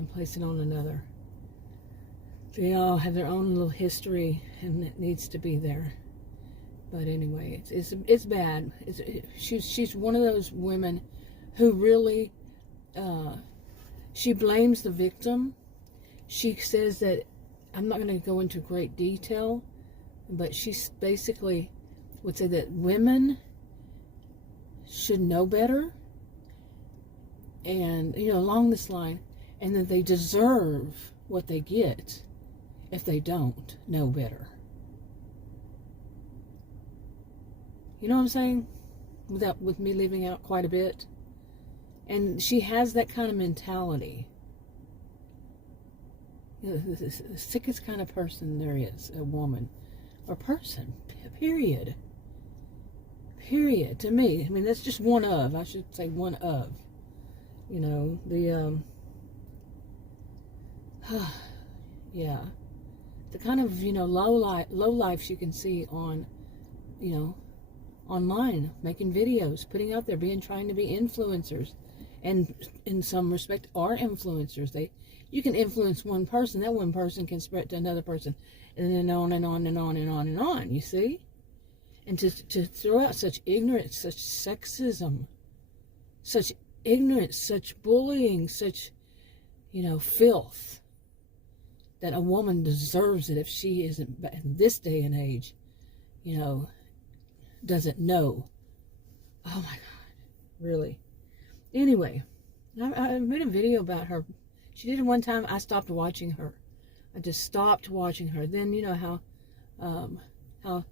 and place it on another. They all have their own little history, and it needs to be there. But anyway, it's bad. She's one of those women who really, she blames the victim. She says that, I'm not going to go into great detail, but she basically would say that women should know better, and, along this line, and that they deserve what they get if they don't know better. You know what I'm saying? With me leaving out quite a bit. And she has that kind of mentality. The sickest kind of person there is, a woman. Or person, period. Period, to me. I mean, that's just one of, I should say one of. Yeah. The kind of, low life you can see on, online, making videos, putting out there, trying to be influencers, and in some respect are influencers. You can influence one person, that one person can spread to another person, and then on and on and on and on and on, you see? And to throw out such ignorance, such sexism, such ignorance, such bullying, such, filth, that a woman deserves it if she isn't, in this day and age, doesn't know. Oh my God, really. Anyway, I made a video about her. She did it one time. I stopped watching her. I just stopped watching her. Then how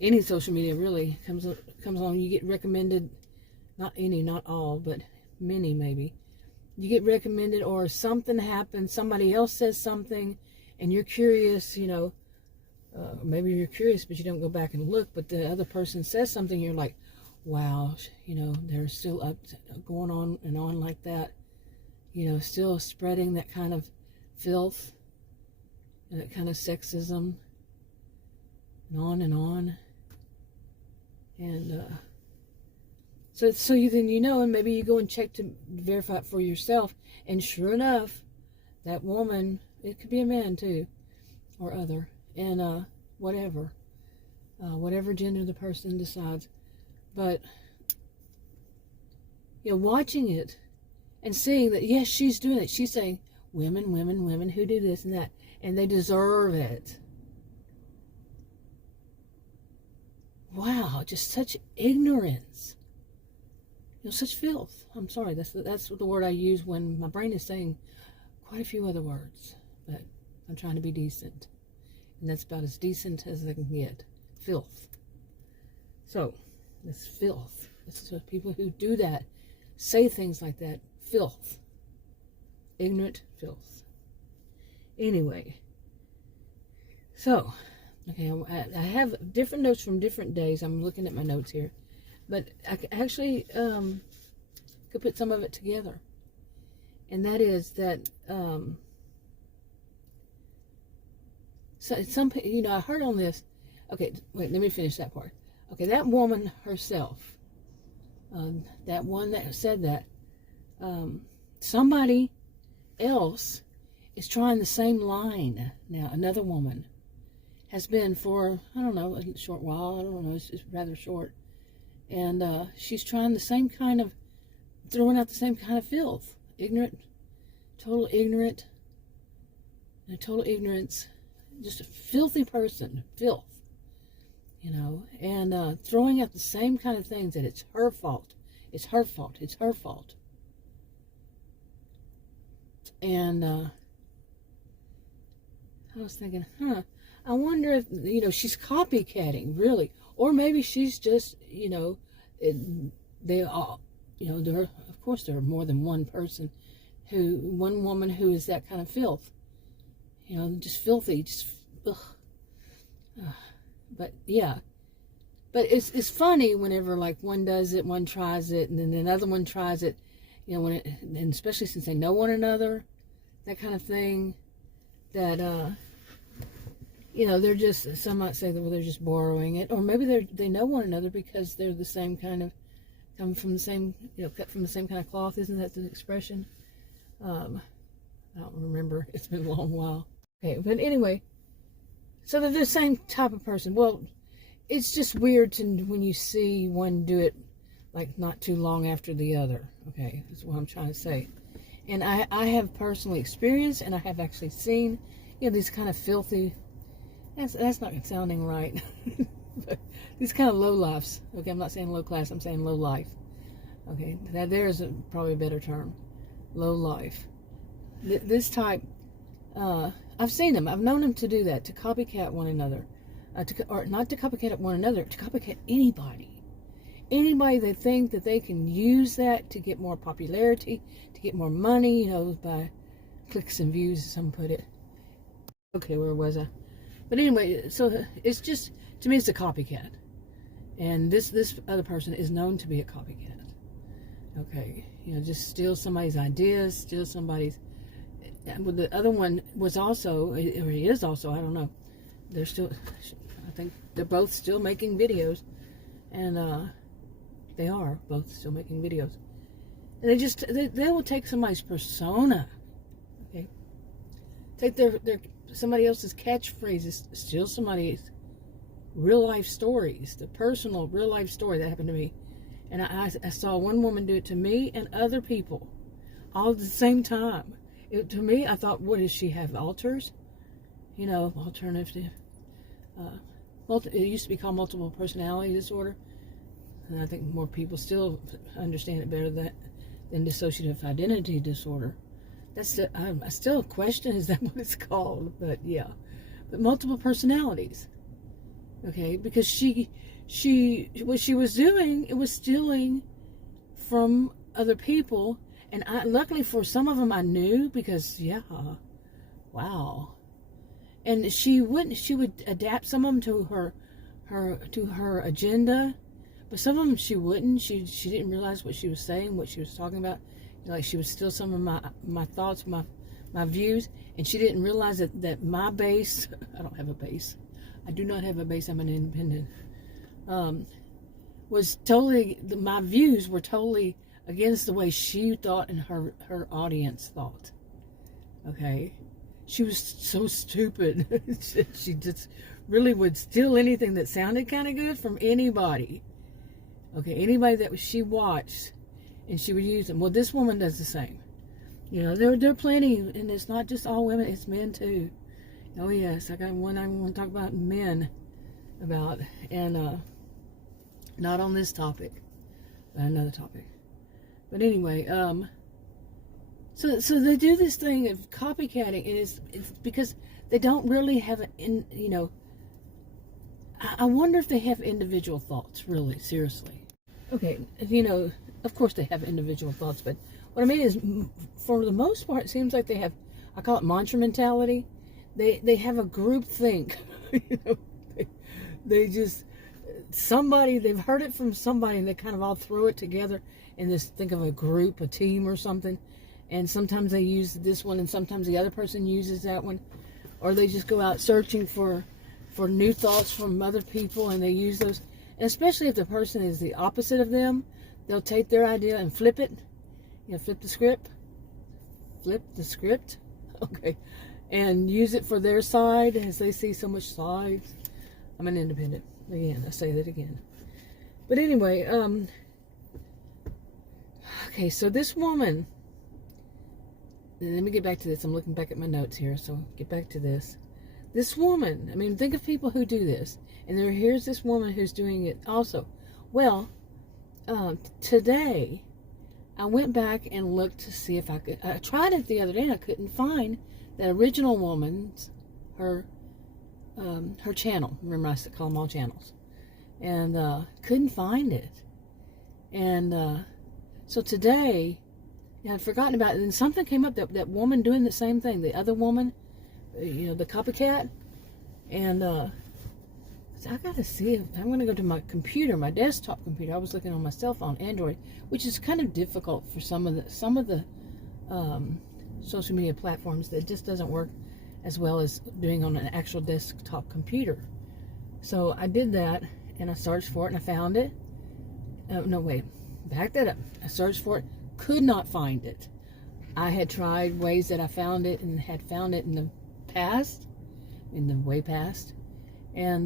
any social media really comes along. You get recommended, not all, but many maybe. You get recommended, or something happens. Somebody else says something, and you're curious. Maybe you're curious, but you don't go back and look. But the other person says something, you're like, wow, they're still up, going on and on like that. Still spreading that kind of filth and that kind of sexism, and on and on. And so you then and maybe you go and check to verify it for yourself, and sure enough, that woman, it could be a man too, or other, and whatever gender the person decides, but watching it and seeing that, yes, she's doing it. She's saying, women who do this and that, and they deserve it. Wow, just such ignorance. Such filth. I'm sorry, that's the word I use when my brain is saying quite a few other words, but I'm trying to be decent. And that's about as decent as I can get. Filth. So, this filth. It's so people who do that, say things like that. Filth. Ignorant filth. Anyway. So, okay, I have different notes from different days. I'm looking at my notes here. But I actually could put some of it together. And that is that, so some, I heard on this, okay, wait, let me finish that part. Okay, that woman herself, that one that said that, somebody else is trying the same line now. Another woman has been for, I don't know, a short while. I don't know, it's rather short. And she's trying the same kind of, throwing out the same kind of filth. Ignorant, total ignorance, just a filthy person, filth, and throwing out the same kind of things, that it's her fault, it's her fault, it's her fault. And I was thinking, I wonder if, she's copycatting, really. Or maybe she's just, they all, there, of course there are more than one woman who is that kind of filth. Just filthy, just, ugh. But, yeah. But it's funny whenever, like, one does it, one tries it, and then another one tries it, and especially since they know one another, that kind of thing, that, they're just, some might say that, well, they're just borrowing it, or maybe they know one another because they're the same kind of, come from the same, cut from the same kind of cloth. Isn't that the expression? I don't remember. It's been a long while. Okay, but anyway, so they're the same type of person. Well, it's just weird when you see one do it like not too long after the other. Okay, that's what I'm trying to say. And I have personally experienced, and I have actually seen, these kind of filthy, that's not sounding right, but these kind of low lifes. Okay, I'm not saying low class, I'm saying low life. Okay, there's probably a better term, low life. This type, I've seen them. I've known them to do that, to copycat one another, or not to copycat one another, to copycat anybody. Anybody that think that they can use that to get more popularity, to get more money, by clicks and views, as some put it. Okay, where was I? But anyway, so it's just, to me, it's a copycat. And this other person is known to be a copycat. Okay, just steal somebody's ideas, steal somebody's. Well, the other one was also, or he is also, I don't know. They're still, I think they're both still making videos. And they are both still making videos. And they will take somebody's persona. Okay? Take their somebody else's catchphrases, steal somebody's real life stories, the personal real life story that happened to me. And I saw one woman do it to me and other people all at the same time. To me, I thought, what does she have? Alters? Alternative. It used to be called multiple personality disorder. And I think more people still understand it better than dissociative identity disorder. I still question, is that what it's called? But yeah. But multiple personalities. Okay, because what she was doing, it was stealing from other people. And luckily for some of them I knew, because wow. And she would adapt some of them to her agenda, but some of them she wouldn't. She didn't realize what she was saying, what she was talking about. Like she would steal some of my thoughts, my views, and she didn't realize that my base, I don't have a base. I do not have a base, I'm an independent. Was totally, my views were totally against the way she thought and her audience thought. Okay? She was so stupid. She just really would steal anything that sounded kind of good from anybody. Okay, anybody that she watched, and she would use them. Well, this woman does the same. There are plenty, and it's not just all women, it's men too. Oh yes, I got one I want to talk about men about, and not on this topic, but another topic. But anyway, so they do this thing of copycatting, and it's because they don't really have I wonder if they have individual thoughts, really, seriously. Okay, of course they have individual thoughts, but what I mean is, for the most part, it seems like they have, I call it mantra mentality. They have a group think. They just, they've heard it from somebody, and they kind of all throw it together and just think of a group, a team or something. And sometimes they use this one, and sometimes the other person uses that one. Or they just go out searching for new thoughts from other people, and they use those. And especially if the person is the opposite of them, they'll take their idea and flip it. Flip the script. Flip the script. Okay. And use it for their side, as they see so much sides. I'm an independent. Again, I say that again. But anyway, okay, so this woman, let me get back to this. I'm looking back at my notes here, so get back to this. This woman, I mean, think of people who do this. And here's this woman who's doing it also. Well, today, I went back and looked to see if I could. I tried it the other day, and I couldn't find that original woman's, her channel. Remember, I call them all channels. And couldn't find it. And so today, I'd forgotten about it, and something came up, that woman doing the same thing, the other woman, the copycat. And so I gotta see if I'm gonna go to my computer, my desktop computer. I was looking on my cell phone, Android, which is kind of difficult for some of the social media platforms. That just doesn't work as well as doing on an actual desktop computer. So I did that, and I searched for it, and I found it. No, wait, back that up. I searched for it, could not find it. I had tried ways that I found it and had found it in the past, in the way past, and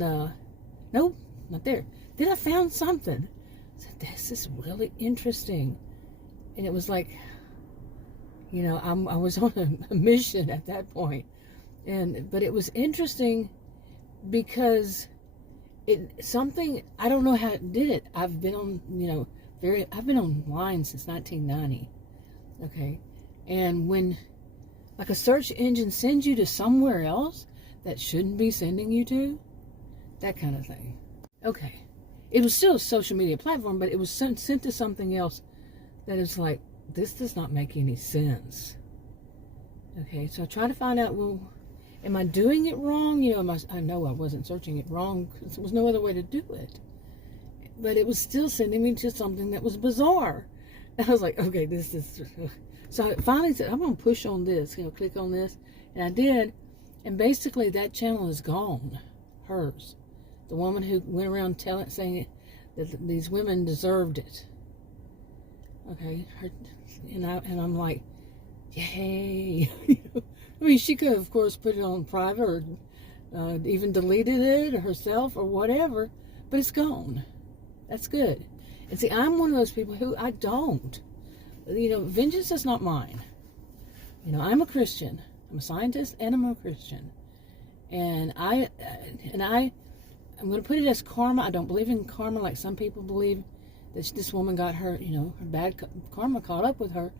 nope, not there. Then I found something. I said, this is really interesting. And it was like, you know, I was on a mission at that point. But it was interesting because something, I don't know how it did it. I've been on, you know, I've been online since 1990. Okay. And when, like, a search engine sends you to somewhere else that shouldn't be sending you to, that kind of thing. Okay. It was still a social media platform, but it was sent to something else that is like, this does not make any sense. Okay. So I try to find out, well, am I doing it wrong? You know, I know I wasn't searching it wrong because there was no other way to do it. But it was still sending me to something that was bizarre. And I was like, okay, this is... So I finally said, I'm going to push on this, you know, click on this. And I did. And basically that channel is gone. Hers. The woman who went around saying that these women deserved it. Okay. And I'm like, yay. I mean, she could, of course, put it on private or even deleted it herself or whatever. But it's gone. That's good. And see, I'm one of those people who I don't. You know, vengeance is not mine. You know, I'm a Christian. I'm a scientist and I'm a Christian. And I'm going to put it as karma. I don't believe in karma like some people believe that this woman got her, you know, her bad karma caught up with her.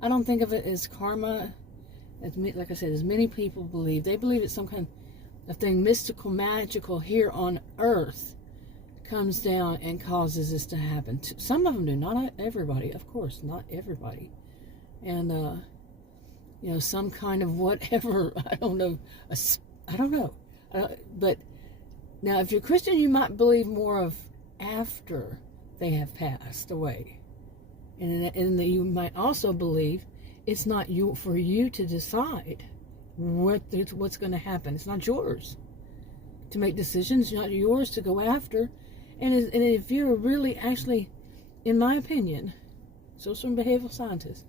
I don't think of it as karma, like I said, as many people believe. They believe it's some kind of thing mystical, magical here on earth comes down and causes this to happen. Some of them do, not everybody, of course, not everybody. And, you know, some kind of whatever, I don't know. But now, if you're Christian, you might believe more of after they have passed away. And you might also believe it's not for you to decide what's going to happen. It's not yours to make decisions. It's not yours to go after. And if you're really actually, in my opinion, social and behavioral scientist,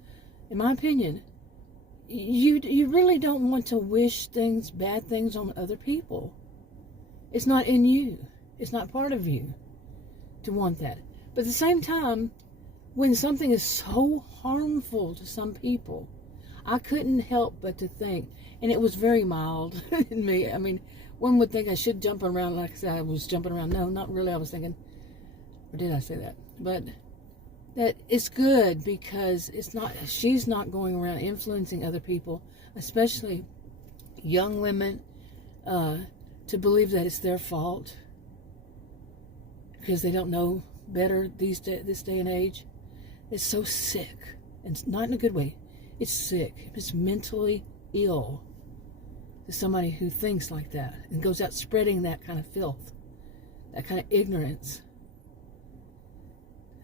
in my opinion, you really don't want to wish bad things on other people. It's not in you. It's not part of you to want that. But at the same time, when something is so harmful to some people, I couldn't help but to think, and it was very mild in me. I mean, one would think I should jump around, like I said, I was jumping around. No, not really. I was thinking, or did I say that? But that it's good because she's not going around influencing other people, especially young women, to believe that it's their fault because they don't know better this day and age. It's so sick, and not in a good way. It's sick. It's mentally ill. To somebody who thinks like that and goes out spreading that kind of filth, that kind of ignorance.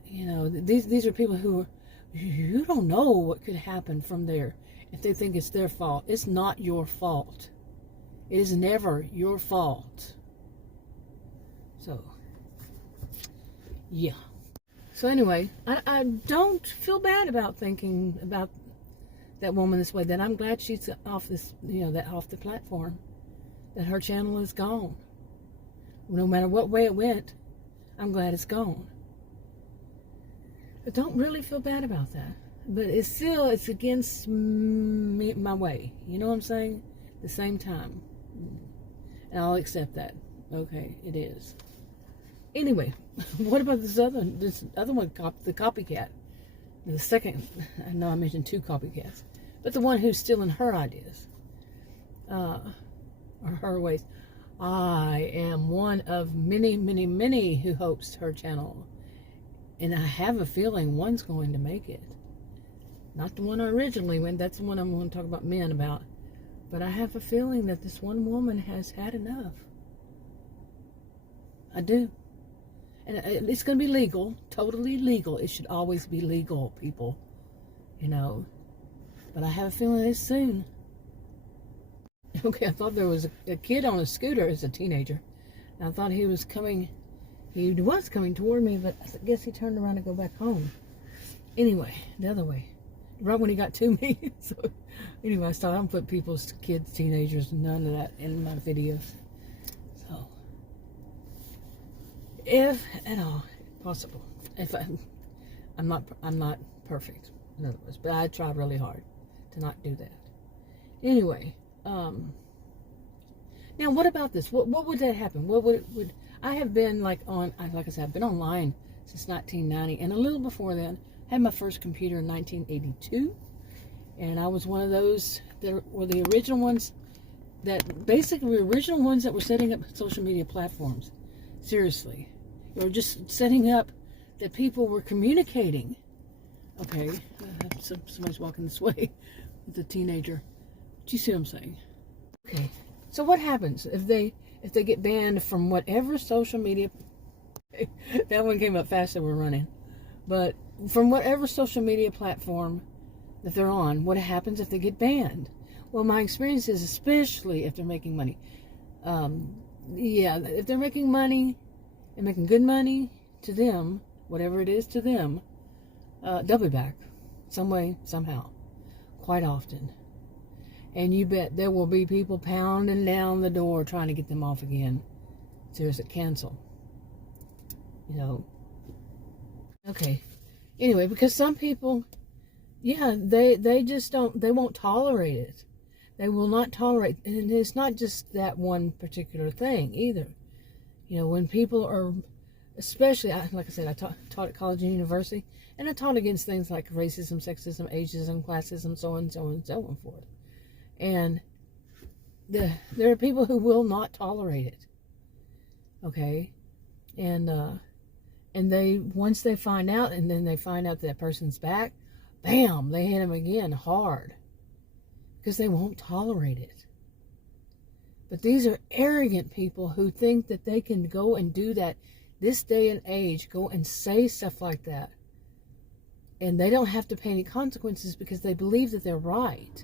You know, these are people who you don't know what could happen from there if they think it's their fault. It's not your fault. It is never your fault. So, yeah. So anyway, I don't feel bad about thinking about that woman this way. That I'm glad she's off this, you know, that off the platform. That her channel is gone. No matter what way it went, I'm glad it's gone. I don't really feel bad about that. But it's against my way. You know what I'm saying? At the same time. And I'll accept that. Okay, it is. Anyway, what about this other one, the copycat? The second, I know I mentioned two copycats, but the one who's stealing her ideas, or her ways. I am one of many, many, many who hopes her channel, and I have a feeling one's going to make it. Not the one I originally went. That's the one I'm going to talk about men about. But I have a feeling that this one woman has had enough. I do. And it's going to be legal, totally legal. It should always be legal, people, you know. But I have a feeling it's soon. Okay, I thought there was a kid on a scooter as a teenager. And I thought he was coming toward me, but I guess he turned around to go back home. Anyway, the other way. right when he got to me. So anyway, I started, I don't put people's kids, teenagers, none of that in my videos. So, if at all possible, if I'm not perfect, in other words, but I try really hard to not do that. Anyway, now what about this? What would that happen? What would I have been like I said, I've been online since 1990, and a little before then. I had my first computer in 1982, and I was one of those that were the original ones that basically were original ones that were setting up social media platforms. Seriously, they were just setting up that people were communicating. Okay, somebody's walking this way with a teenager. Do you see what I'm saying? Okay, so what happens if they get banned from whatever social media? That one came up fast, that we're running. But from whatever social media platform that they're on, what happens if they get banned? Well, my experience is, especially if they're making money. If they're making money and making good money to them, whatever it is to them, they'll be back some way, somehow, quite often. And you bet there will be people pounding down the door trying to get them off again. Seriously, cancel. You know. Okay. Anyway, because some people, they just don't, they won't tolerate it. They will not tolerate, and it's not just that one particular thing either. You know, when people are, especially, like I said, I taught at college and university, and I taught against things like racism, sexism, ageism, classism, so on, so on, and so on forth. And there are people who will not tolerate it. Okay? And they, once they find out, and then they find out that person's back, bam, they hit them again hard. Because they won't tolerate it. But these are arrogant people who think that they can go and do that this day and age, go and say stuff like that. And they don't have to pay any consequences because they believe that they're right.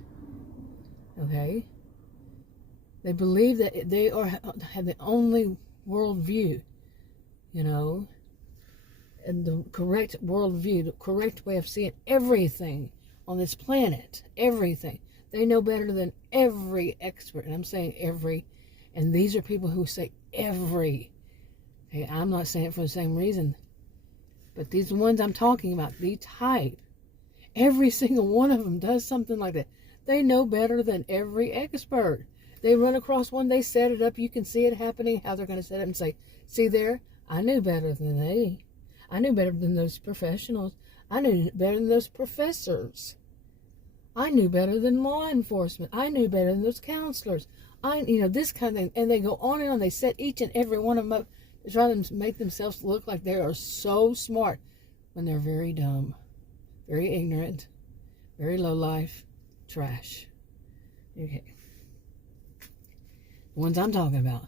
Okay? They believe that they have the only worldview, you know, and the correct worldview, the correct way of seeing everything on this planet, everything. They know better than every expert, and I'm saying every, and these are people who say every. Okay, I'm not saying it for the same reason, but these ones I'm talking about, the type, every single one of them does something like that. They know better than every expert. They run across one, they set it up, you can see it happening, how they're going to set it up and say, see there, I knew better than they. I knew better than those professionals. I knew better than those professors. I knew better than law enforcement. I knew better than those counselors. This kind of thing. And they go on and on. They set each and every one of them up to try to make themselves look like they are so smart when they're very dumb, very ignorant, very low life, trash. Okay. The ones I'm talking about.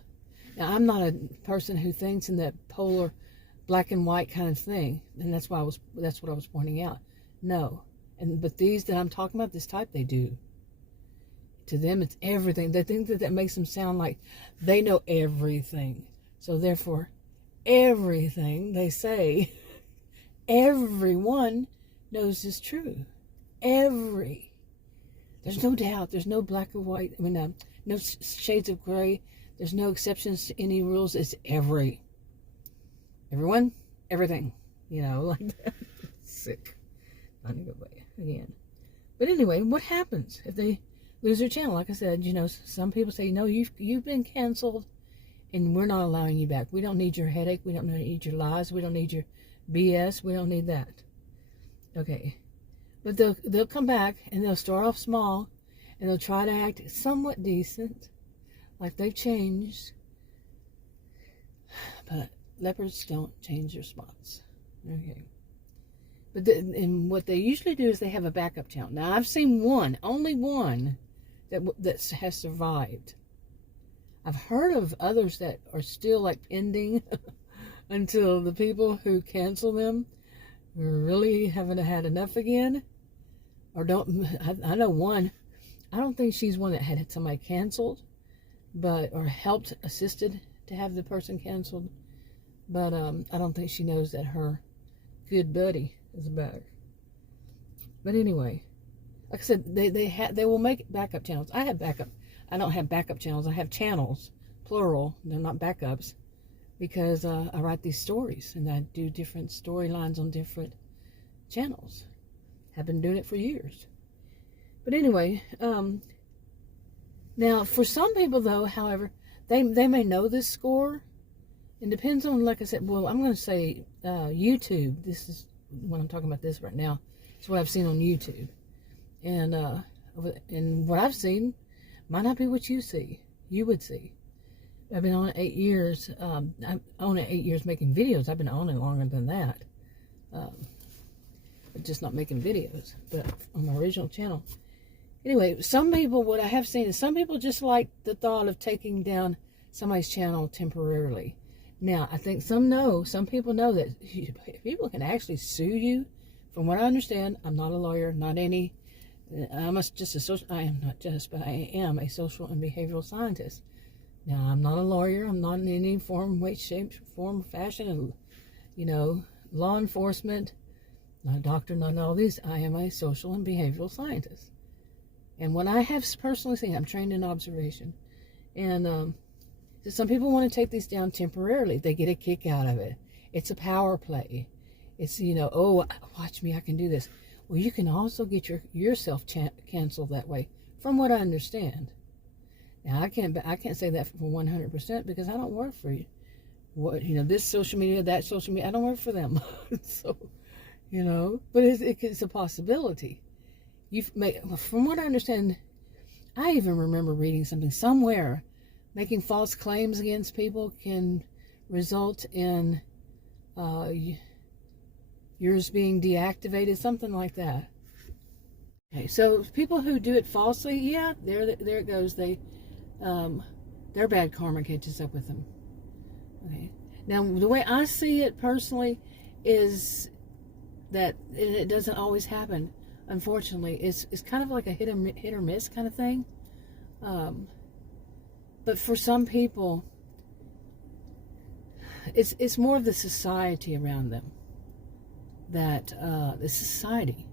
Now, I'm not a person who thinks in that polar black and white kind of thing. And that's what I was pointing out. No. But these that I'm talking about, this type, they do. To them, it's everything. They think that makes them sound like they know everything. So therefore, everything they say, everyone knows is true. There's no doubt. There's no black or white. No shades of gray. There's no exceptions to any rules. It's everyone, everything. Like that. Sick. Not in a good way. Again. But anyway, what happens if they lose their channel? Like I said, some people say, no, you've been canceled and we're not allowing you back. We don't need your headache. We don't need your lies. We don't need your BS. We don't need that. Okay. But they'll come back and they'll start off small and they'll try to act somewhat decent, like they've changed. But leopards don't change their spots. Okay. But and what they usually do is they have a backup channel. Now, I've seen only one, that has survived. I've heard of others that are still like pending until the people who cancel them really haven't had enough again. Or don't, I know one, I don't think she's one that had somebody canceled, or helped, assisted to have the person canceled. But I don't think she knows that her good buddy is back. But anyway, like I said, they will make backup channels. I have backup. I don't have backup channels. I have channels, plural. They're not backups, because I write these stories and I do different storylines on different channels. Have been doing it for years. But anyway, now for some people though, however, they may know this score. It depends on, like I said, well, I'm going to say YouTube. This is when I'm talking about this right now. It's what I've seen on YouTube. And what I've seen might not be what you would see. I've been on it 8 years. I'm on it 8 years making videos. I've been on it longer than that. But just not making videos, but on my original channel. Anyway, some people, what I have seen is some people just like the thought of taking down somebody's channel temporarily. Now, I think some people know that people can actually sue you. From what I understand, I'm not a lawyer, not any, I am not just, but I am a social and behavioral scientist. Now, I'm not a lawyer, I'm not in any form, way, shape, form, fashion, law enforcement, not a doctor, not all these. I am a social and behavioral scientist. And what I have personally seen, I'm trained in observation. And some people want to take these down temporarily. They get a kick out of it. It's a power play. It's, oh, watch me, I can do this. Well, you can also get yourself canceled that way, from what I understand. Now, I can't say that for 100% because I don't work for you. This social media, that social media, I don't work for them. So, but it's a possibility. From what I understand, I even remember reading something somewhere, making false claims against people can result in yours being deactivated, something like that. Okay, so people who do it falsely, yeah, there it goes. Their bad karma catches up with them. Okay. Now, the way I see it personally is that it doesn't always happen. Unfortunately, it's kind of like a hit or miss kind of thing. But for some people, it's more of the society around them. That the society.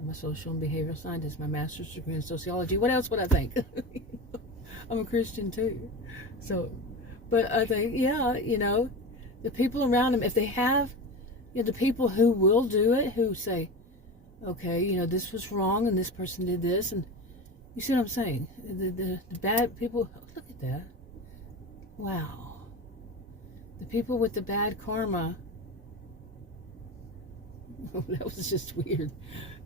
I'm a social and behavioral scientist. My master's degree in sociology. What else would I think? I'm a Christian too. So, but I think, yeah, the people around them, if they have, the people who will do it, who say, okay, this was wrong and this person did this, and you see what I'm saying? The bad people, look at that. Wow. The people with the bad karma, that was just weird.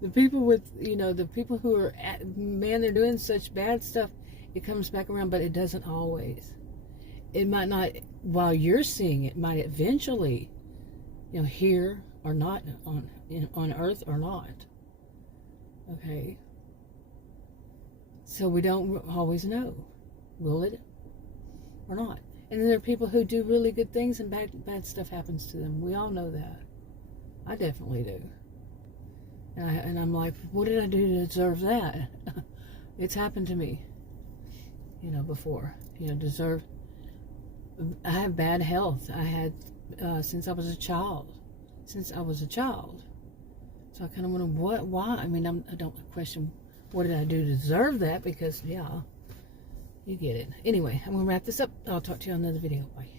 The people with, the people who are, they're doing such bad stuff, it comes back around, but it doesn't always. It might not, while you're seeing it, might eventually, here or not, on earth or not. Okay? So we don't always know. Will it or not? And then there are people who do really good things and bad stuff happens to them. We all know that. I definitely do. And I'm like, what did I do to deserve that? It's happened to me, before. I have bad health. I had since I was a child. So I kind of wonder, why? I mean, I don't question what did I do to deserve that, because, yeah, you get it. Anyway, I'm going to wrap this up. I'll talk to you on another video. Bye.